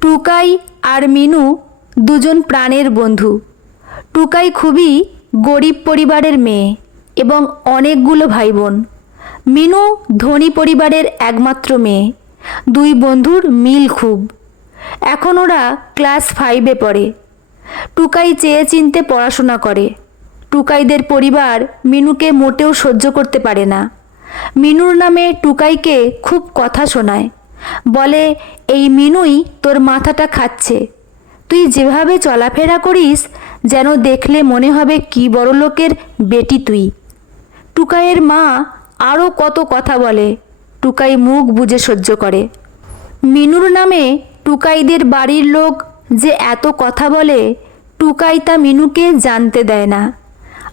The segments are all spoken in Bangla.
টুকাই আর মিনু দুজন প্রাণের বন্ধু। টুকাই খুবই গরিব পরিবারের মেয়ে এবং অনেকগুলো ভাই বোন মিনু ধনী পরিবারের একমাত্র মেয়ে। দুই বন্ধুর মিল খুব। এখন ওরা ক্লাস ফাইভে পড়ে। টুকাই চেয়ে চিনতে পড়াশোনা করে। টুকাইদের পরিবার মিনুকে মোটেও সহ্য করতে পারে না। মিনুর নামে টুকাইকে খুব কথা শোনায়। বলে, এই মিনুই তোর মাথাটা খাচ্ছে। তুই যেভাবে চলাফেরা করিস, যেন দেখলে মনে হবে কি বড় লোকের বেটি তুই। টুকাইয়ের মা আরও কত কথা বলে, টুকাই মুখ বুজে সহ্য করে। মিনুর নামে টুকাইদের বাড়ির লোক যে এত কথা বলে, টুকাই তা মিনুকে জানতে দেয় না।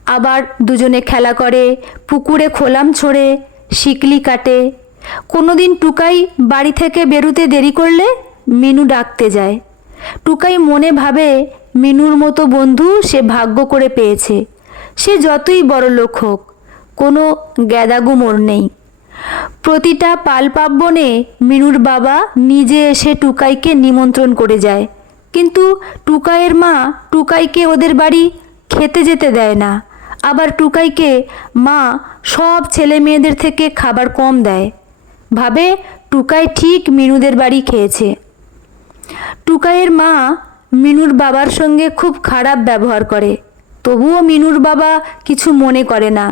আবার দুজনে খেলা করে, পুকুরে খোলাম ছোড়ে, শিকলি কাটে কোনোদিন টুকাই বাড়ি থেকে বেরুতে দেরি করলে মিনু ডাকতে যায়। টুকাই মনে ভাবে মিনুর মতো বন্ধু সে ভাগ্য করে পেয়েছে। সে যতই বড় লোক হোক, কোনো গ্যাদাগুমোর নেই। প্রতিটা পাল পার্বণে মিনুর বাবা নিজে এসে টুকাইকে নিমন্ত্রণ করে যায়। কিন্তু টুকাইয়ের মা টুকাইকে ওদের বাড়ি খেতে যেতে দেয় না। আবার টুকাইকে মা সব ছেলে মেয়েদের থেকে খাবার কম দেয়। ভাবে টুকাই ঠিক মিনুদের বাড়ি খেয়েছে। টুকাইয়ের মা মিনুর বাবার সঙ্গে খুব খারাপ ব্যবহার করে। তবুও মিনুর বাবা কিছু মনে করে না,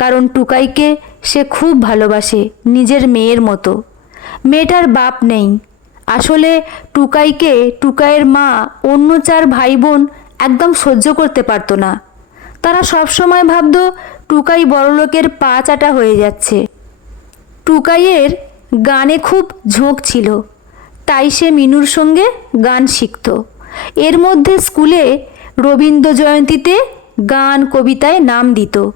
কারণ টুকাইকে সে খুব ভালোবাসে, নিজের মেয়ের মতো। মেয়েটার বাপ নেই। আসলে টুকাইকে টুকাইয়ের মা অন্য চার ভাই বোন একদম সহ্য করতে পারতো না। তারা সবসময় ভাবত টুকাই বড়লোকের পা চাটা হয়ে যাচ্ছে। টুকাইয়ের গানে খুব ঝোঁক ছিল। তাই সে মিনুর সঙ্গে গান শিখত। এর মধ্যে স্কুলে রবীন্দ্র জয়ন্তীতে গান কবিতায় নাম দিত।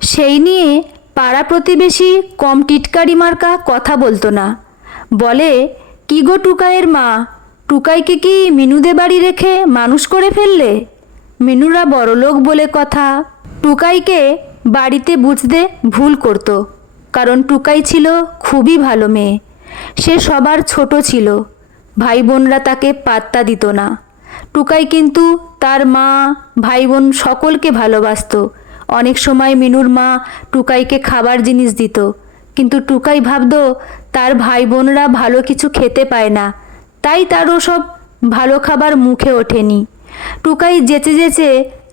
সেই নিয়ে পাড়া প্রতিবেশী কম টিটকারি মার্কা কথা বলতো না। বলে, কি গো টুকাইয়ের মা? টুকাইকে কি মিনুদে বাড়ি রেখে মানুষ করে ফেললে? মিনুরা বড়লোক বলে কথা। টুকাইকে বাড়িতে বুঝতে ভুল করত। কারণ টুকাই ছিল খুবই ভালো মেয়ে। সে সবার ছোট ছিল। ভাই বোনরা তাকে পাত্তা দিত না। টুকাই কিন্তু তার মা ভাই বোন সকলকে ভালোবাসতো। অনেক সময় মিনুর মা টুকাইকে খাবার জিনিস দিত। কিন্তু টুকাই ভাবত, তার ভাই বোনরা ভালো কিছু খেতে পায় না। তাই তার ওসব ভালো খাবার মুখে ওঠেনি। টুকাই যেচে যেচে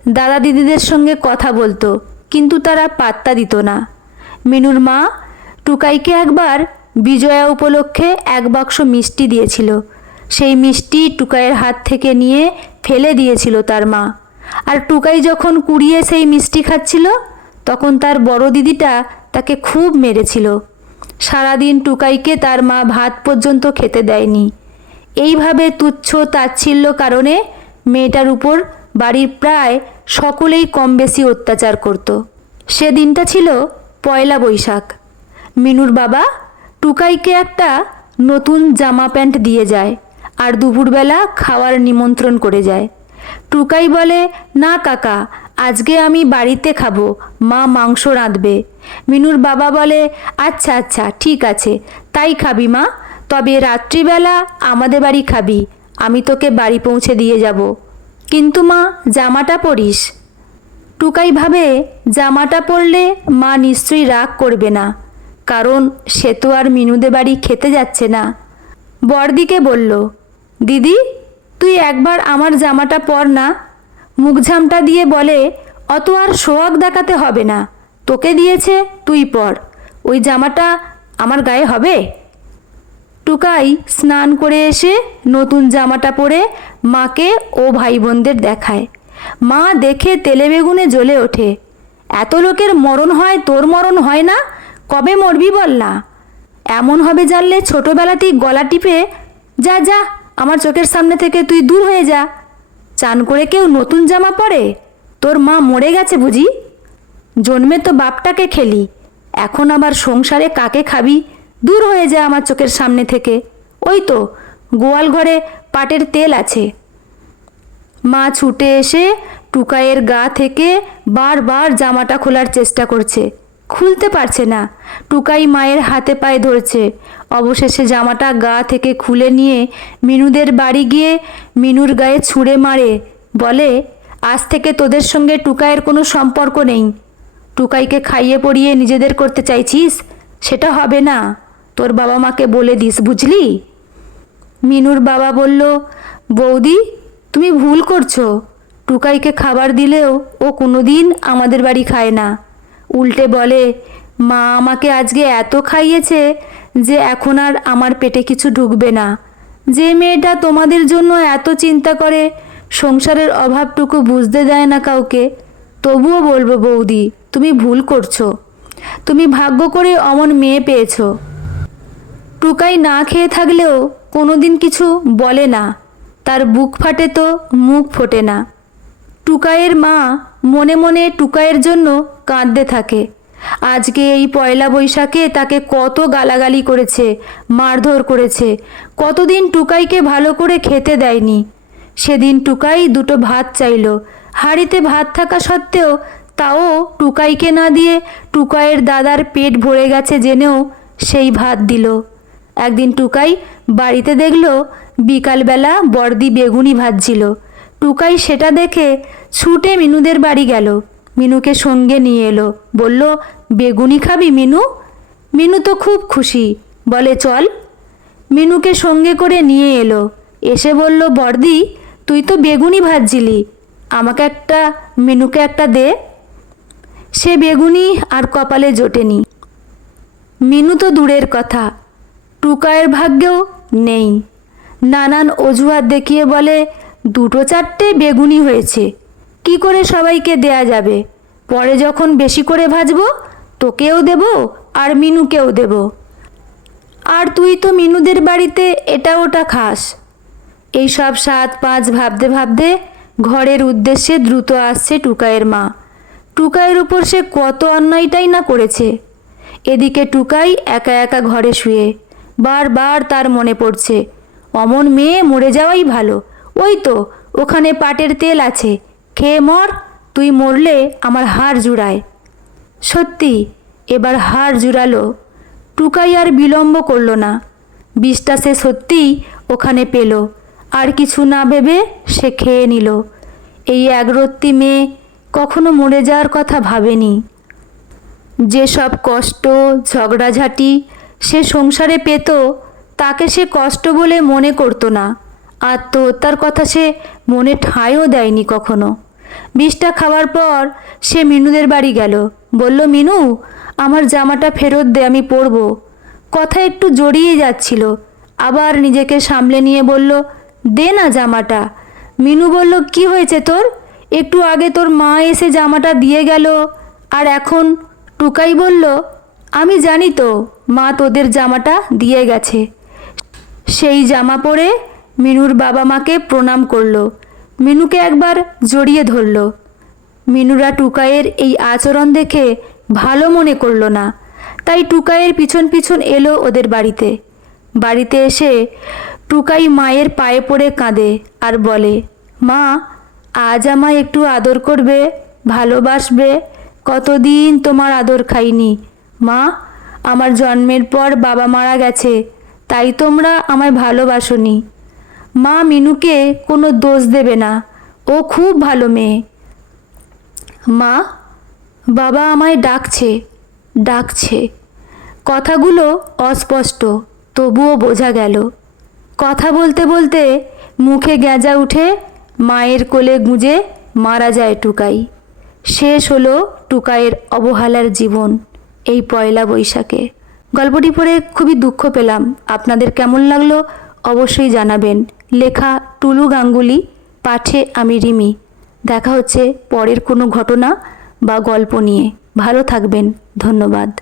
দাদা দিদিদের সঙ্গে কথা বলতো, কিন্তু তারা পাত্তা দিত না। মিনুর মা টুকাইকে একবার বিজয়া উপলক্ষে এক বাক্স মিষ্টি দিয়েছিল। সেই মিষ্টি টুকাইয়ের হাত থেকে নিয়ে ফেলে দিয়েছিল তার মা। আর টুকাই যখন কুড়িয়ে সেই মিষ্টি খাচ্ছিল, তখন তার বড় দিদিটা তাকে খুব মেরেছিল। সারাদিন টুকাইকে তার মা ভাত পর্যন্ত খেতে দেয়নি। এইভাবে তুচ্ছ তাচ্ছিল্য কারণে মেয়েটার উপর বাড়ির প্রায় সকলেই কম বেশি অত্যাচার করত। সে দিনটা ছিল পয়লা বৈশাখ। মিনুর বাবা টুকাইকে একটা নতুন জামা প্যান্ট দিয়ে যায় আর দুপুরবেলা খাওয়ার নিমন্ত্রণ করে যায়। টুকাই বলে, না, কাকা, আজকে আমি বাড়িতে খাব, মা মাংস রাঁধবে। মিনুর বাবা বলে আচ্ছা আচ্ছা ঠিক আছে, তাই খাবি মা, তবে রাত্রিবেলা আমাদের বাড়ি খাবি, আমি তোকে বাড়ি পৌঁছে দিয়ে যাব। কিন্তু মা, জামাটা পরিস। টুকাই ভাবে, জামাটা পরলে মা নিশ্চয়ই রাগ করবে না। কারণ সে তো আর মিনুদে বাড়ি খেতে যাচ্ছে না। বড়দিকে বলল, দিদি, তুই একবার আমার জামাটা পর না। মুখঝামটা দিয়ে বলে, অত আর সোয়াগ দেখাতে হবে না। তোকে দিয়েছে তুই পর। ওই জামাটা আমার গায়ে হবে? টুকাই স্নান করে এসে নতুন জামাটা পরে মাকে ও ভাই বোনদের দেখায়। মা দেখে তেলে বেগুনে জ্বলে ওঠে। এত লোকের মরণ হয়, তোর মরণ হয় না? কবে মরবি বল না? এমন হবে জানলে ছোটোবেলাতেই গলা টিপে, যা যা, আমার চোখের সামনে থেকে তুই দূর হয়ে যা। চান করে কেউ নতুন জামা পরে? তোর মা মরে গেছে বুঝি? জন্মে তো বাপটাকে খেলি, এখন আবার সংসারে কাকে খাবি? দূর হয়ে যা আমার চোখের সামনে থেকে। ওই তো, গোয়াল ঘরে পাটের তেল আছে। মা ছুটে এসে টুকাইয়ের গা থেকে বারবার জামাটা খোলার চেষ্টা করছে। খুলতে পারছে না। টুকাই মায়ের হাতে পায়ে ধরছে। অবশেষে জামাটা গা থেকে খুলে নিয়ে মিনুদের বাড়ি গিয়ে মিনুর গায়ে ছুঁড়ে মারে। বলে, আজ থেকে তোদের সঙ্গে টুকাইয়ের কোনো সম্পর্ক নেই। টুকাইকে খাইয়ে পড়িয়ে নিজেদের করতে চাইছিস? সেটা হবে না। তোর বাবা মাকে বলে দিস, বুঝলি? মিনুর বাবা বলল, বৌদি, তুমি ভুল করছ। টুকাইকে খাবার দিলেও ও কোনোদিন আমাদের বাড়ি খায় না। উল্টে বলে, মা আমাকে আজকে এত খাইয়েছে যে এখন আর আমার পেটে কিছু ঢুকবে না। যে মেয়েটা তোমাদের জন্য এত চিন্তা করে, সংসারের অভাবটুকু বুঝতে দেয় না কাউকে। তবুও বলব, বৌদি, তুমি ভুল করছ। তুমি ভাগ্য করে অমন মেয়ে পেয়েছ। টুকাই না খেয়ে থাকলেও কোনোদিন কিছু বলে না। তার বুক ফাটে তো মুখ ফোটে না। টুকাইয়ের মা মনে মনে টুকাইয়ের জন্য কাঁদতে থাকে। আজকে এই পয়লা বৈশাখে তাকে কত গালাগালি করেছে, মারধর করেছে। কতদিন টুকাইকে ভালো করে খেতে দেয়নি। সেদিন টুকাই দুটো ভাত চাইলো। হাঁড়িতে ভাত থাকা সত্ত্বেও তাও টুকাইকে না দিয়ে টুকাইয়ের দাদার পেট ভরে গেছে জেনেও সেই ভাত দিল। একদিন টুকাই বাড়িতে দেখল বিকালবেলা বর্দি বেগুনি ভাজছিল। টুকাই সেটা দেখে ছুটে মিনুদের বাড়ি গেল। মিনুকে সঙ্গে নিয়ে এলো। বলল, বেগুনি খাবি মিনু? মিনু তো খুব খুশি। বলে, চল। মিনুকে সঙ্গে করে নিয়ে এলো। এসে বলল বর্দি তুই তো বেগুনি ভাজছিলি। আমাকে একটা, মিনুকে একটা দে। সে বেগুনি আর কপালে জোটেনি। মিনু তো দূরের কথা। টুকায়ের ভাগ্যেও নেই। নানান অজুহাত দেখিয়ে বলে দুটো চারটে বেগুনি হয়েছে। কি করে সবাইকে দেয়া যাবে? পরে যখন বেশি করে ভাজবো, তোকেও দেব আর মিনুকেও দেব। আর তুই তো মিনুদের বাড়িতে এটা ওটা খাস। এই সব সাত পাঁচ ভাবতে ভাবতে ঘরের উদ্দেশ্যে দ্রুত আসছে টুকাইয়ের মা। টুকাইয়ের উপর সে কত অন্যায়টাই না করেছে। এদিকে টুকাই একা একা ঘরে শুয়ে, বারবার তার মনে পড়ছে, অমন মেয়ে মরে যাওয়াই ভালো। ওই তো ওখানে পাটের তেল আছে। খেয়ে মর, তুই মরলে আমার হাড় জুড়ায়। সত্যি, এবার হাড় জুড়ালো। টুকাই আর বিলম্ব করল না। বিষটা সে সত্যিই ওখানে পেল। আর কিছু না ভেবে সে খেয়ে নিল। এই একরত্তি মেয়ে কখনো মরে যাওয়ার কথা ভাবেনি। যেসব কষ্ট, ঝগড়াঝাটি সে সংসারে পেত, তাকে সে কষ্ট বলে মনে করতো না। আত্মহত্যার কথা সে মনে ঠাঁইও দেয়নি কখনো। বিষটা খাওয়ার পর সে মিনুদের বাড়ি গেল। বলল, মিনু, আমার জামাটা ফেরত দে, আমি পরব। কথা একটু জড়িয়ে যাচ্ছিল। আবার নিজেকে সামলে নিয়ে বলল, দে না জামাটা। মিনু বলল, কি হয়েছে তোর? একটু আগে তোর মা এসে জামাটা দিয়ে গেল আর এখন? টুকাই বলল, আমি জানি তো, মা তোদের জামাটা দিয়ে গেছে। সেই জামা পরে মিনুর বাবা মাকে প্রণাম করল। মিনুকে একবার জড়িয়ে ধরলো। মিনুরা টুকাইয়ের এই আচরণ দেখে ভালো মনে করল না। তাই টুকাইয়ের পিছন পিছন এলো ওদের বাড়িতে। বাড়িতে এসে টুকাই মায়ের পায়ে পড়ে কাঁদে আর বলে, মা, আজ আমায় একটু আদর করবে, ভালোবাসবে। কতদিন তোমার আদর খাইনি। মা, আমার জন্মের পর বাবা মারা গেছে, তাই তোমরা আমায় ভালোবাসনি। মা মিনুকে কোনো দোষ দেবে না। ও খুব ভালো মেয়ে। মা, বাবা আমায় ডাকছে ডাকছে। কথাগুলো অস্পষ্ট, তবুও বোঝা গেল। কথা বলতে বলতে মুখে গেঁজা উঠে মায়ের কোলে গুঁজে মারা যায় টুকাই। শেষ হলো টুকাইয়ের অবহেলার জীবন এই পয়লা বৈশাখে। গল্পটি পড়ে খুবই দুঃখ পেলাম। আপনাদের কেমন লাগল অবশ্যই জানাবেন। লেখা টুলু গাঙ্গুলি, পাঠে আমি রিমি। দেখা হচ্ছে পরের কোনো ঘটনা বা গল্প নিয়ে। ভালো থাকবেন। ধন্যবাদ।